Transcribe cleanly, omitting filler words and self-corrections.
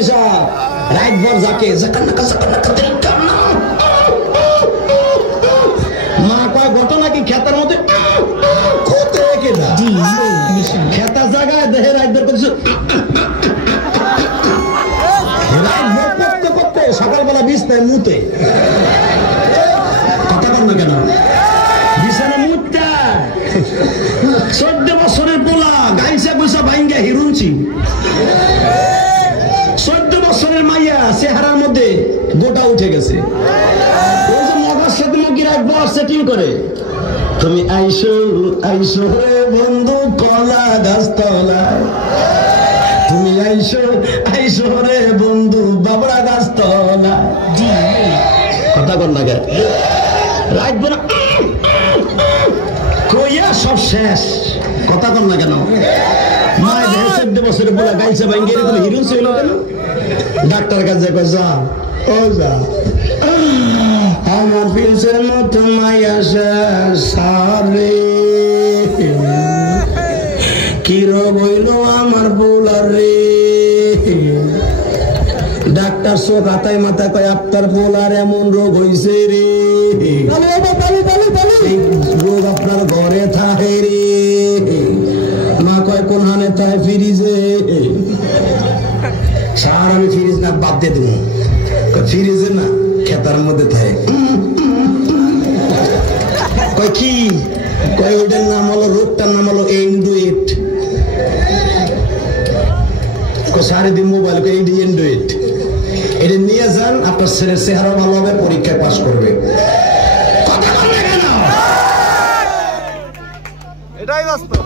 Officer right ভর যাকে মা কয় ঘটনা কি খেতার মধ্যে খেতার জায়গায় দেহে রাইট ভর করছে সকালবেলা বিছনায় মুতে কথা বল না কেন বিছানা মুতটা 14 বছরের পোলা গাইসা গুসা ভাঙ্গা হিরুনছি 14 বছরের মাইয়া চেহারার মধ্যে গোটা উঠে গেছে ওই যে মগার সাথে মগির একবার সেটিং করে তুমি আইসো আইসো রে বন্ধু কলা গাছতলায় তুমি আইসো আইসো রে বন্ধু বাবড়া গাছতলা কথা কর না কেন রাখবো না কইয়া সব শেষ কথা কর না কেন মায়ের 14 বছরের বলে গাইছে ভাঙ্গে এরকম হিরো ছিল কেন ডাক্তার কাছে কয় যা ও যা আমার পিছের মতো মাইয়া সারে কি রোগ হইল আমার পোলার রে ডাক্তার চোখ হাতায় মাথা কয় আপনার পোলার এমন রোগ হইছে রে রোগ আপনার ঘরে থাকে রে মা কয় কোন হানে থাকে ফ্রিজে সার আমি ফ্রিজ না বাদ দিয়ে দেবো ফ্রিজে না খেতার মধ্যে থাকে কয় কি কয় ওইটার নাম হলো রোগটার নাম হলো এন্ড্রয়েড সারাদিন মোবাইল এন্ড্রয়েড এটা নিয়ে যান আপনার ছেলের চেহারা ভালো হবে পরীক্ষায় পাস করবে এটাই বাস্তব।